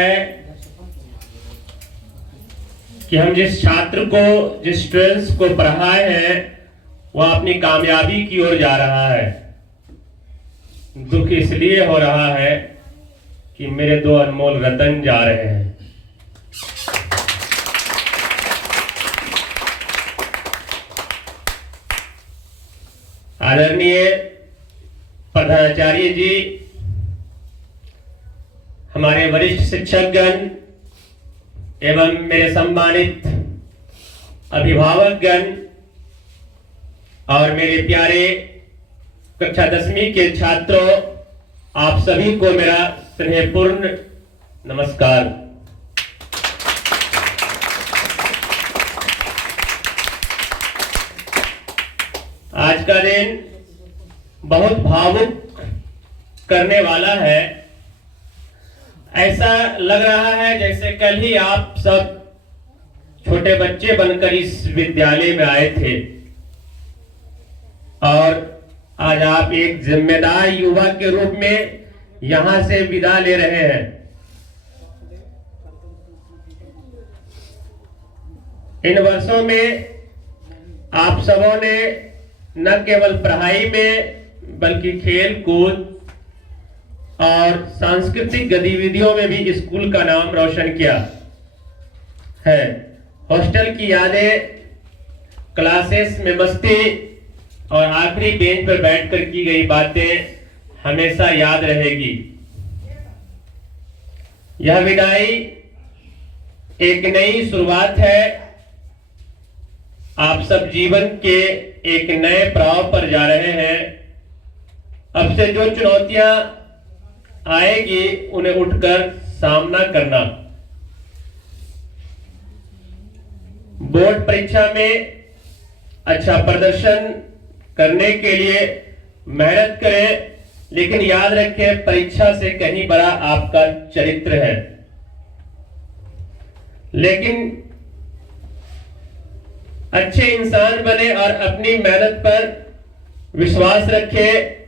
है कि हम जिस छात्र को, जिस स्टूडेंट्स को पढ़ाए हैं, वह अपनी कामयाबी की ओर जा रहा है। दुख इसलिए हो रहा है कि मेरे दो अनमोल रतन जा रहे हैं। आदरणीय प्रधानाचार्य जी, हमारे वरिष्ठ शिक्षकगण एवं मेरे सम्मानित अभिभावकगण और मेरे प्यारे कक्षा 10वीं के छात्रों, आप सभी को मेरा स्नेहपूर्ण नमस्कार। आज का दिन बहुत भावुक करने वाला है। ऐसा लग रहा है जैसे कल ही आप सब छोटे बच्चे बनकर इस विद्यालय में आए थे और आज आप एक जिम्मेदार युवा के रूप में यहां से विदा ले रहे हैं। इन वर्षों में आप सबों ने न केवल पढ़ाई में बल्कि खेल कूद और सांस्कृतिक गतिविधियों में भी स्कूल का नाम रोशन किया है। हॉस्टल की यादें, क्लासेस में मस्ती और आखिरी बेंच पर बैठकर की गई बातें हमेशा याद रहेगी। यह विदाई एक नई शुरुआत है। आप सब जीवन के एक नए पड़ाव पर जा रहे हैं। अब से जो चुनौतियां आएगी उन्हें उठकर सामना करना। बोर्ड परीक्षा में अच्छा प्रदर्शन करने के लिए मेहनत करें, लेकिन याद रखें परीक्षा से कहीं बड़ा आपका चरित्र है। लेकिन अच्छे इंसान बने और अपनी मेहनत पर विश्वास रखें।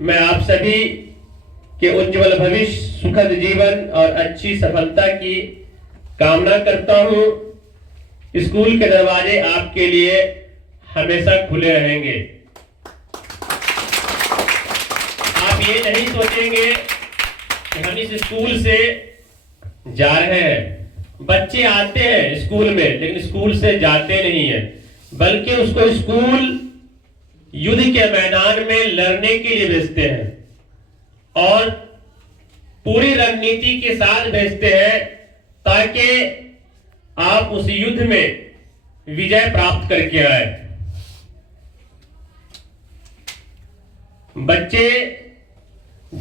मैं आप सभी के उज्जवल भविष्य, सुखद जीवन और अच्छी सफलता की कामना करता हूं। स्कूल के दरवाजे आपके लिए हमेशा खुले रहेंगे। आप ये नहीं सोचेंगे कि हम इस स्कूल से जा रहे हैं। बच्चे आते हैं स्कूल में लेकिन स्कूल से जाते नहीं हैं, बल्कि उसको स्कूल युद्ध के मैदान में लड़ने के लिए भेजते हैं और पूरी रणनीति के साथ भेजते हैं ताकि आप उस युद्ध में विजय प्राप्त करके आए। बच्चे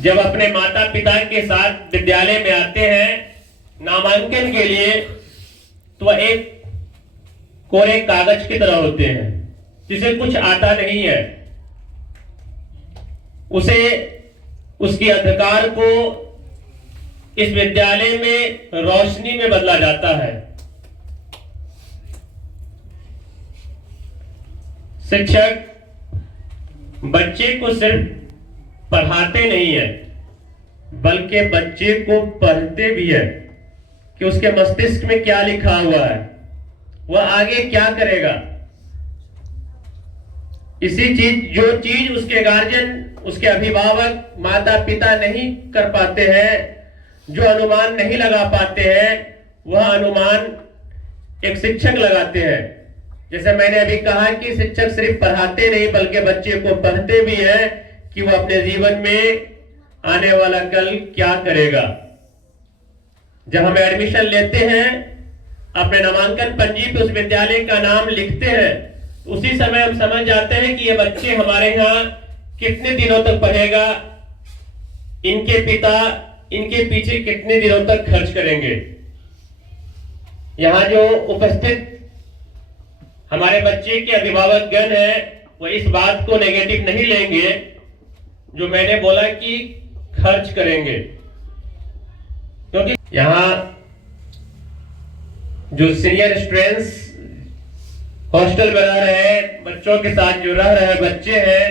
जब अपने माता पिता के साथ विद्यालय में आते हैं नामांकन के लिए, तो एक कोरे कागज की तरह होते हैं जिसे कुछ आता नहीं है। उसे, उसके अंधकार को इस विद्यालय में रोशनी में बदला जाता है। शिक्षक बच्चे को सिर्फ पढ़ाते नहीं है, बल्कि बच्चे को पढ़ते भी है कि उसके मस्तिष्क में क्या लिखा हुआ है, वह आगे क्या करेगा। जो चीज उसके गार्जियन, उसके अभिभावक, माता पिता नहीं कर पाते हैं, जो अनुमान नहीं लगा पाते हैं, वह अनुमान एक शिक्षक लगाते हैं। जैसे मैंने अभी कहा कि शिक्षक सिर्फ पढ़ाते नहीं बल्कि बच्चे को पढ़ते भी हैं कि वह अपने जीवन में आने वाला कल क्या करेगा। जब हम एडमिशन लेते हैं, अपने नामांकन पंजी पे उस विद्यालय का नाम लिखते हैं, उसी समय हम समझ जाते हैं कि ये बच्चे हमारे यहाँ कितने दिनों तक पढ़ेगा, इनके पिता इनके पीछे कितने दिनों तक खर्च करेंगे। यहाँ जो उपस्थित हमारे बच्चे के अभिभावक गण हैं, वो इस बात को नेगेटिव नहीं लेंगे जो मैंने बोला कि खर्च करेंगे, क्योंकि यहाँ जो सीनियर स्टूडेंट्स हॉस्टल में रह रहे हैं, बच्चों के साथ जो रह रहे बच्चे हैं,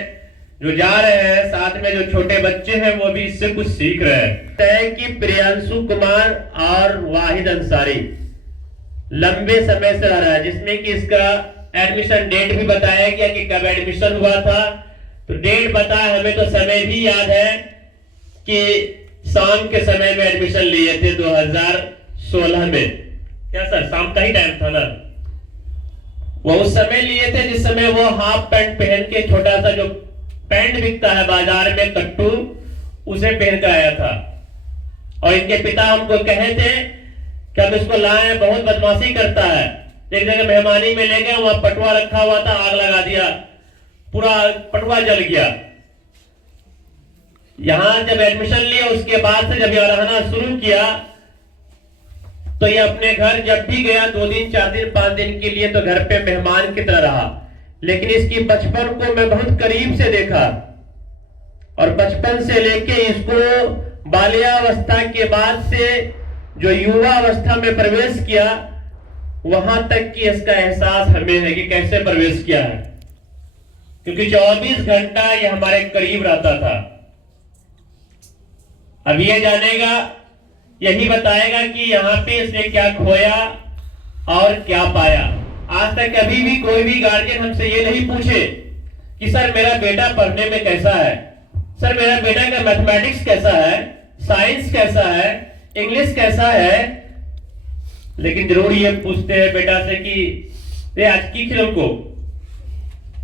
जो जा रहे हैं, साथ में जो छोटे बच्चे हैं वो भी इससे कुछ सीख रहे हैं। तय कि प्रियांशु कुमार और वाहिद अंसारी लंबे समय से रह रहा है, जिसमें कि इसका एडमिशन डेट भी बताया गया कि कब एडमिशन हुआ था। तो डेट पता है हमें, तो समय भी याद है कि शाम के समय में एडमिशन लिए थे 2016 में। क्या सर, शाम का ही टाइम था ना? वो उस समय लिए थे जिस समय वो हाफ पैंट पहन के, छोटा सा जो पैंट बिकता है बाजार में कट्टू, उसे पहन कर आया था। और इनके पिता हमको कहे थे कि हम इसको लाए, बहुत बदमाशी करता है। एक जगह मेहमानी में ले गए, वहां पटुआ रखा हुआ था, आग लगा दिया, पूरा पटुआ जल गया। यहां जब एडमिशन लिया उसके बाद से जब यह रहना शुरू किया तो ये अपने घर जब भी गया 2 दिन 4 दिन 5 दिन के लिए तो घर पे मेहमान की तरह रहा। लेकिन इसकी बचपन को मैं बहुत करीब से देखा और बचपन से लेके इसको बाल्यावस्था के बाद से जो युवा अवस्था में प्रवेश किया, वहां तक कि इसका एहसास हमें है कि कैसे प्रवेश किया है, क्योंकि 24 घंटा ये हमारे करीब रहता था। अब ये जानेगा, यही बताएगा कि यहाँ पे इसने क्या खोया और क्या पाया। आज तक कभी भी कोई भी गार्जियन हमसे ये नहीं पूछे कि सर मेरा बेटा पढ़ने में कैसा है, सर मेरा बेटा का मैथमेटिक्स कैसा है, साइंस कैसा है, इंग्लिश कैसा है। लेकिन जरूर ये पूछते हैं बेटा से कि रे आज की खेल को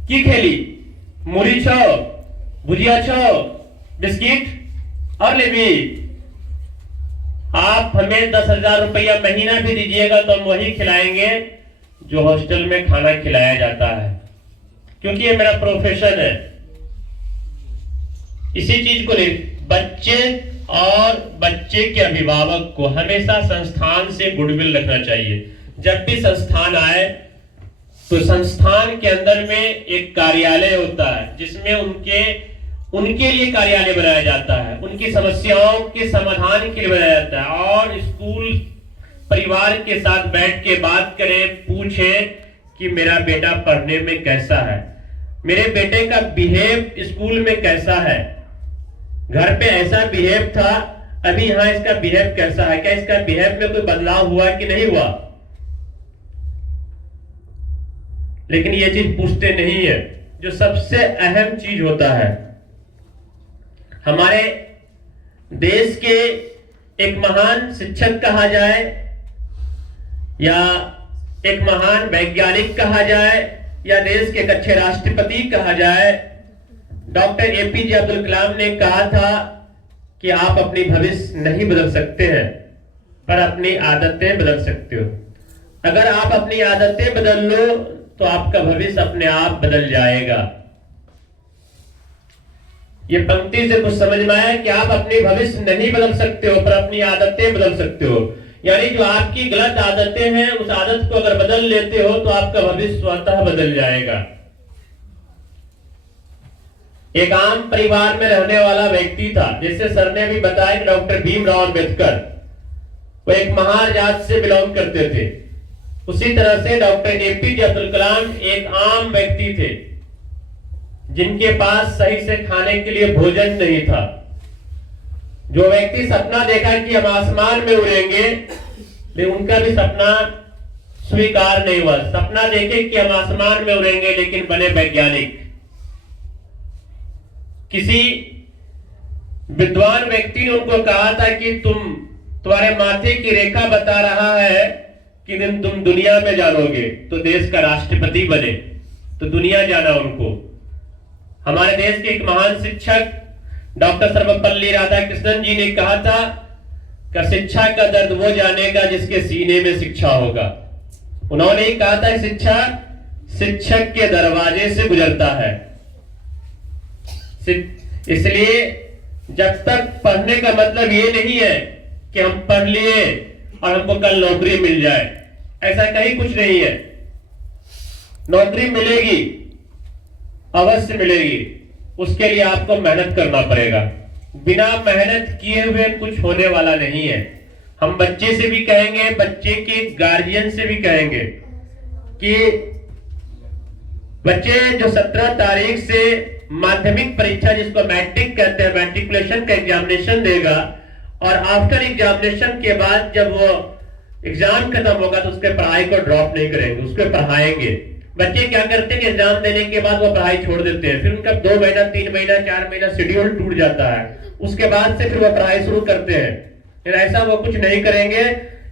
की खेली, मुरी छो, भुजिया छो, बिस्किट और लेबी। आप हमें 10,000 रुपया महीना भी दीजिएगा तो हम वही खिलाएंगे जो हॉस्टल में खाना खिलाया जाता है, क्योंकि ये मेरा प्रोफेशन है। इसी चीज को ले बच्चे और बच्चे के अभिभावक को हमेशा संस्थान से गुडविल रखना चाहिए। जब भी संस्थान आए तो संस्थान के अंदर में एक कार्यालय होता है जिसमें उनके लिए कार्यालय बनाया जाता है, उनकी समस्याओं के समाधान के लिए बनाया जाता है। और स्कूल परिवार के साथ बैठ के बात करें, पूछें कि मेरा बेटा पढ़ने में कैसा है, मेरे बेटे का बिहेव स्कूल में कैसा है, घर पे ऐसा बिहेव था, अभी यहां इसका बिहेव कैसा है, क्या इसका बिहेव में कोई बदलाव हुआ कि नहीं हुआ। लेकिन ये चीज पूछते नहीं है, जो सबसे अहम चीज होता है। हमारे देश के एक महान शिक्षक कहा जाए या एक महान वैज्ञानिक कहा जाए या देश के एक अच्छे राष्ट्रपति कहा जाए, डॉक्टर एपीजे अब्दुल कलाम ने कहा था कि आप अपनी भविष्य नहीं बदल सकते हैं पर अपनी आदतें बदल सकते हो। अगर आप अपनी आदतें बदल लो तो आपका भविष्य अपने आप बदल जाएगा। ये पंक्ति से कुछ समझ में आया कि आप अपनी भविष्य नहीं बदल सकते हो पर अपनी आदतें बदल सकते हो। यानी जो आपकी गलत आदतें हैं उस आदत को अगर बदल लेते हो तो आपका भविष्य स्वतः बदल जाएगा। एक आम परिवार में रहने वाला व्यक्ति था, जैसे सर ने भी बताया कि डॉक्टर भीमराव अंबेडकर, वो एक महान जात से बिलोंग करते थे। उसी तरह से डॉक्टर एपीजे अब्दुल कलाम एक आम व्यक्ति थे जिनके पास सही से खाने के लिए भोजन नहीं था। जो व्यक्ति सपना देखा कि हम आसमान में उड़ेंगे, लेकिन उनका भी सपना स्वीकार नहीं हुआ। सपना देखे कि हम आसमान में उड़ेंगे लेकिन बने वैज्ञानिक। किसी विद्वान व्यक्ति ने उनको कहा था कि तुम्हारे माथे की रेखा बता रहा है कि तुम दुनिया में जानोगे तो देश का राष्ट्रपति बने, तो दुनिया जाना उनको। हमारे देश के एक महान शिक्षक डॉक्टर सर्वपल्ली राधाकृष्णन जी ने कहा था कि शिक्षा का दर्द वो जानेगा जिसके सीने में शिक्षा होगा। उन्होंने ही कहा था शिक्षा शिक्षक के दरवाजे से गुजरता है। इसलिए जब तक पढ़ने का मतलब ये नहीं है कि हम पढ़ लिए और हमको कल नौकरी मिल जाए, ऐसा कहीं कुछ नहीं है। नौकरी मिलेगी, अवश्य मिलेगी, उसके लिए आपको मेहनत करना पड़ेगा। बिना मेहनत किए हुए कुछ होने वाला नहीं है। हम बच्चे से भी कहेंगे, बच्चे के गार्जियन से भी कहेंगे कि बच्चे जो 17 तारीख से माध्यमिक परीक्षा जिसको मैट्रिक कहते हैं, मैट्रिकुलेशन का एग्जामिनेशन देगा, और आफ्टर एग्जामिनेशन के बाद जब वो एग्जाम खत्म होगा तो उसके पढ़ाई को ड्रॉप नहीं करेंगे, उसको पढ़ाएंगे। बच्चे क्या करते हैं कि एग्जाम देने के बाद वो पढ़ाई छोड़ देते हैं, फिर उनका 2 महीना 3 महीना 4 महीना शेड्यूल टूट जाता है, उसके बाद से फिर वो पढ़ाई शुरू करते हैं। फिर ऐसा वो कुछ नहीं करेंगे,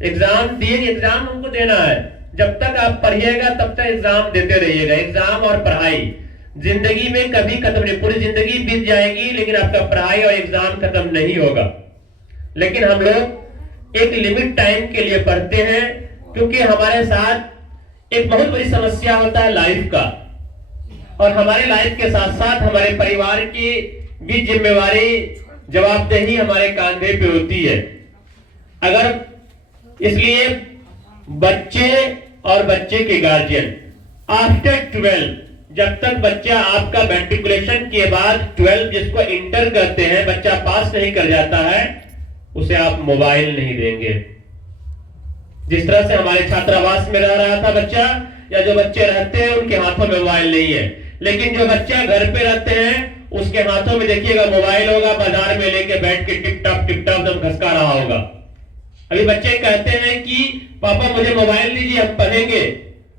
एग्जाम दिए, एग्जाम उनको देना है, जब तक आप पढ़िएगा तब तक एग्जाम देते रहिएगा। एग्जाम और पढ़ाई जिंदगी में कभी खत्म नहीं, पूरी जिंदगी बीत जाएगी लेकिन आपका पढ़ाई और एग्जाम खत्म नहीं होगा। लेकिन हम लोग एक लिमिट टाइम के लिए पढ़ते हैं, क्योंकि हमारे साथ एक बहुत बड़ी समस्या होता है लाइफ का, और हमारे लाइफ के साथ साथ हमारे परिवार की भी जिम्मेवारी, जवाबदेही हमारे कंधे पे होती है। अगर इसलिए बच्चे और बच्चे के गार्जियन आफ्टर 12, जब तक बच्चा आपका मैट्रिकुलेशन के बाद 12 जिसको इंटर करते हैं, बच्चा पास नहीं कर जाता है, उसे आप मोबाइल नहीं देंगे। जिस तरह से हमारे छात्रावास में रह रहा था बच्चा, या जो बच्चे रहते हैं उनके हाथों में मोबाइल नहीं है, लेकिन जो बच्चा घर पे रहते हैं उसके हाथों में देखिएगा मोबाइल होगा, बाजार में लेके बैठ के टिप टॉप एकदम घसका रहा होगा। अभी बच्चे कहते हैं कि पापा मुझे मोबाइल दीजिए, हम पढ़ेंगे।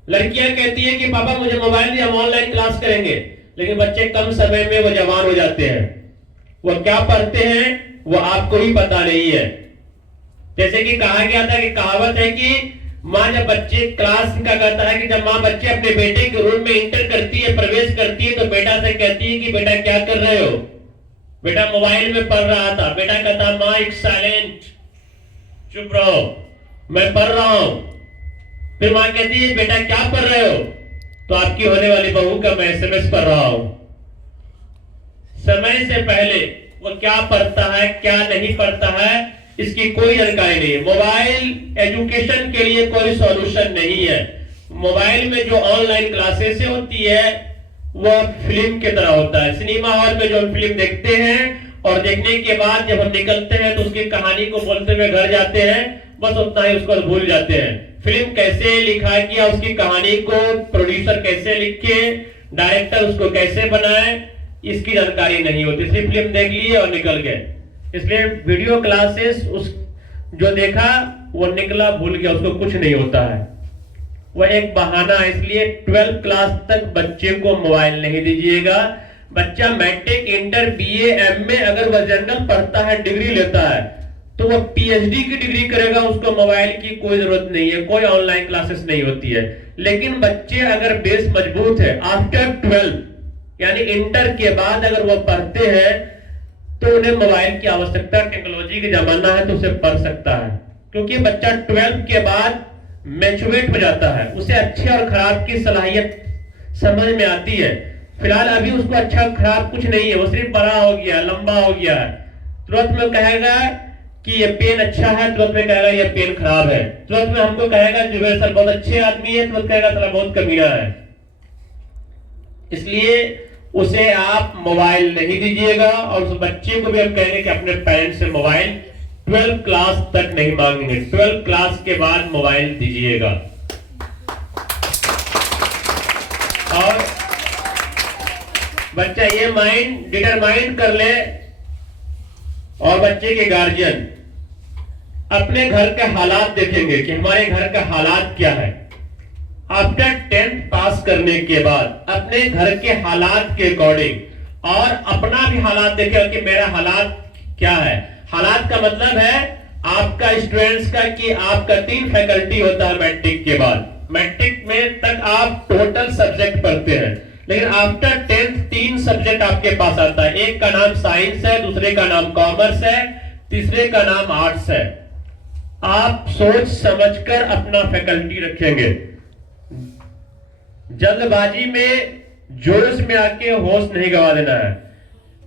लड़कियां कहती है कि पापा मुझे मोबाइल दीजिए, हम ऑनलाइन क्लास करेंगे। लेकिन बच्चे कम समय में वो जवान हो जाते हैं, वो क्या पढ़ते हैं वो आपको ही पता नहीं है। जैसे कि कहा गया था कि कहावत है कि माँ जब बच्चे क्लास का कहता है कि जब माँ बच्चे अपने बेटे के रूम में इंटर करती है, प्रवेश करती है, तो बेटा से कहती है कि बेटा क्या कर रहे हो? बेटा मोबाइल में पढ़ रहा था। बेटा कहता माँ एक साइलेंट, चुप रहो, मैं पढ़ रहा हूं। फिर माँ कहती है बेटा क्या पढ़ रहे हो? तो आपकी होने वाली बहू का मैं एसएमएस पढ़ रहा हूं। समय से पहले वो क्या पढ़ता है क्या नहीं पढ़ता है इसकी कोई जानकारी नहीं है। मोबाइल एजुकेशन के लिए कोई सॉल्यूशन नहीं है। मोबाइल में जो ऑनलाइन क्लासेस होती है वो फिल्म की तरह होता है। सिनेमा हॉल में जो हम फिल्म देखते हैं और देखने के बाद जब हम निकलते हैं तो उसकी कहानी को बोलते हुए घर जाते हैं, बस उतना ही उसको भूल जाते हैं। फिल्म कैसे लिखा गया, उसकी कहानी को प्रोड्यूसर कैसे लिखे, डायरेक्टर उसको कैसे बनाए, इसकी जानकारी नहीं होती। इसलिए फिल्म देख लिए और निकल गए। इसलिए वीडियो क्लासेस उस जो देखा वो निकला, भूल गया, उसको कुछ नहीं होता है, वह एक बहाना है। इसलिए 12 क्लास तक बच्चे को मोबाइल नहीं दीजिएगा। बच्चा मैट्रिक, इंटर, बीए, एमए अगर वह जनरल पढ़ता है, डिग्री लेता है, तो वह पीएचडी की डिग्री करेगा, उसको मोबाइल की कोई जरूरत नहीं है, कोई ऑनलाइन क्लासेस नहीं होती है। लेकिन बच्चे अगर बेस मजबूत है, आफ्टर 12 यानी इंटर के बाद अगर वो पढ़ते हैं तो उन्हें मोबाइल की आवश्यकता, टेक्नोलॉजी का जमाना है तो उसे पढ़ सकता है, क्योंकि बच्चा 12 के बाद मैच्योरेट हो जाता है, उसे अच्छे और खराब की सलाहियत समझ में आती है। फिलहाल अभी उसको अच्छा खराब कुछ नहीं है, वो सिर्फ बड़ा हो गया, लंबा हो गया है। तुरंत में कहेगा कि ये पेन अच्छा है, तुरंत में कहेगा ये पेन खराब है। तुरंत में हमको कहेगा जुबेर सर बहुत अच्छे आदमी है, तुरंत कहेगा सर बहुत कमीना है। इसलिए उसे आप मोबाइल नहीं दीजिएगा, और उस बच्चे को भी हम कहेंगे कि अपने पेरेंट्स से मोबाइल 12 क्लास तक नहीं मांगेंगे, 12 क्लास के बाद मोबाइल दीजिएगा। और बच्चा ये माइंड डिटरमाइन कर ले, और बच्चे के गार्जियन अपने घर के हालात देखेंगे कि हमारे घर का हालात क्या है। आफ्टर 10th पास करने के बाद अपने घर के हालात के अकॉर्डिंग और अपना भी हालात देखेगा कि मेरा हालात क्या है। हालात का मतलब है आपका स्टूडेंट्स का कि आपका 3 फैकल्टी होता है मैट्रिक के बाद। मैट्रिक में तक आप टोटल सब्जेक्ट पढ़ते हैं, लेकिन आफ्टर 10th 3 सब्जेक्ट आपके पास आता है। एक का नाम साइंस है, दूसरे का नाम कॉमर्स है, तीसरे का नाम आर्ट्स है। आप सोच समझकर अपना फैकल्टी रखेंगे। जल्दबाजी में, जोश में आके होश नहीं गवा देना है।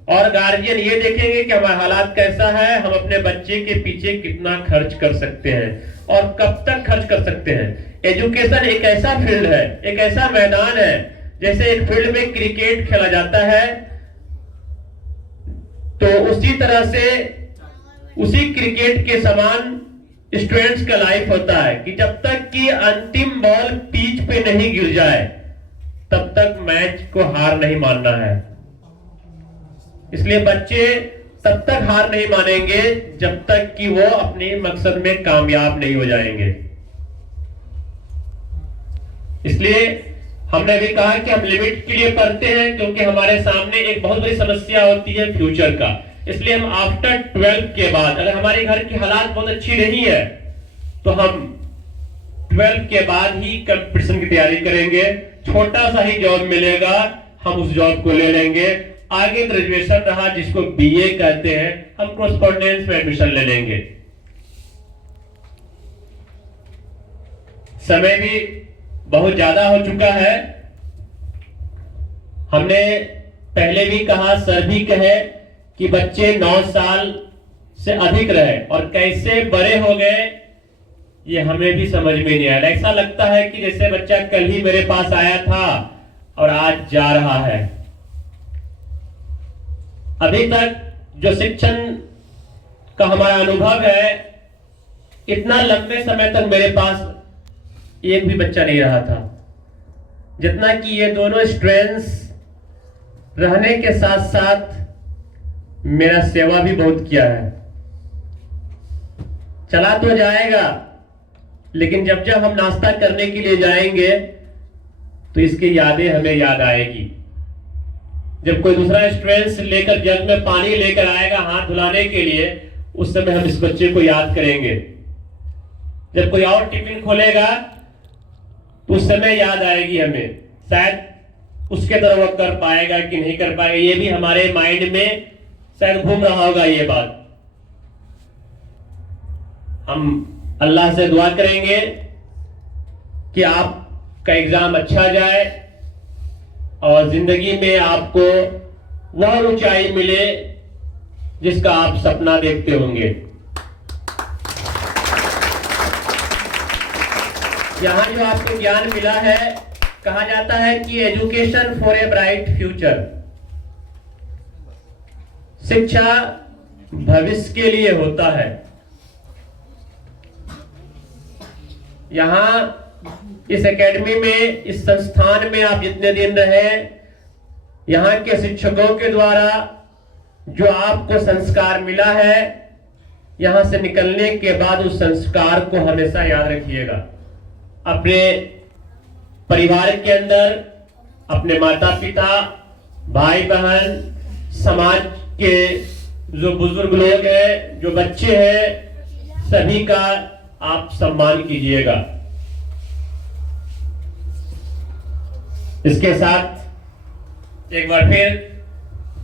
और गार्जियन ये देखेंगे कि हमारा हालात कैसा है, हम अपने बच्चे के पीछे कितना खर्च कर सकते हैं और कब तक खर्च कर सकते हैं। एजुकेशन एक ऐसा फील्ड है, एक ऐसा मैदान है, जैसे एक फील्ड में क्रिकेट खेला जाता है, तो उसी तरह से उसी क्रिकेट के समान स्टूडेंट्स का लाइफ होता है कि जब तक कि अंतिम बॉल पिच पे नहीं गिर जाए तब तक मैच को हार नहीं मानना है। इसलिए बच्चे तब तक हार नहीं मानेंगे जब तक कि वो अपने मकसद में कामयाब नहीं हो जाएंगे। इसलिए हमने भी कहा कि हम लिमिट के लिए पढ़ते हैं, क्योंकि हमारे सामने एक बहुत बड़ी समस्या होती है फ्यूचर का। इसलिए हम आफ्टर 12 के बाद, अगर हमारे घर की हालात बहुत अच्छी नहीं है, तो हम 12 के बाद ही कंपटीशन की तैयारी करेंगे। छोटा सा ही जॉब मिलेगा, हम उस जॉब को ले लेंगे। आगे ग्रेजुएशन रहा, जिसको बीए कहते हैं, हम कोरेस्पोंडेंस में एडमिशन ले लेंगे। समय भी बहुत ज्यादा हो चुका है। हमने पहले भी कहा, सर भी कहे कि बच्चे 9 साल से अधिक रहे, और कैसे बड़े हो गए ये हमें भी समझ में नहीं आया। ऐसा लगता है कि जैसे बच्चा कल ही मेरे पास आया था और आज जा रहा है। अभी तक जो शिक्षण का हमारा अनुभव है, इतना लंबे समय तक मेरे पास एक भी बच्चा नहीं रहा था, जितना कि ये दोनों स्टूडेंट्स रहने के साथ साथ मेरा सेवा भी बहुत किया है। चला तो जाएगा, लेकिन जब जब हम नाश्ता करने के लिए जाएंगे तो इसकी यादें हमें याद आएगी। जब कोई दूसरा स्टूडेंट लेकर जग में पानी लेकर आएगा हाथ धुलाने के लिए, उस समय हम इस बच्चे को याद करेंगे। जब कोई और टिफिन खोलेगा तो उस समय याद आएगी हमें, शायद उसके तरह वो कर पाएगा कि नहीं कर पाएगा, ये भी हमारे माइंड में शायद घूम रहा होगा ये बात। हम अल्लाह से दुआ करेंगे कि आपका एग्जाम अच्छा जाए और जिंदगी में आपको वह ऊंचाई मिले जिसका आप सपना देखते होंगे। यहां जो आपको ज्ञान मिला है, कहा जाता है कि education for a bright future, शिक्षा भविष्य के लिए होता है। यहां इस एकेडमी में, इस संस्थान में आप जितने दिन रहे, यहां के शिक्षकों के द्वारा जो आपको संस्कार मिला है, यहां से निकलने के बाद उस संस्कार को हमेशा याद रखिएगा। अपने परिवार के अंदर, अपने माता पिता, भाई बहन, समाज के जो बुजुर्ग लोग हैं, जो बच्चे हैं, सभी का आप सम्मान कीजिएगा। इसके साथ एक बार फिर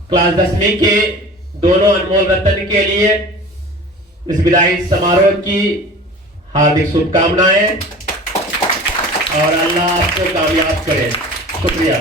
क्लास 10वीं के दोनों अनमोल रत्न के लिए इस विदाई समारोह की हार्दिक शुभकामनाएं, और अल्लाह आपको कामयाब करे। शुक्रिया।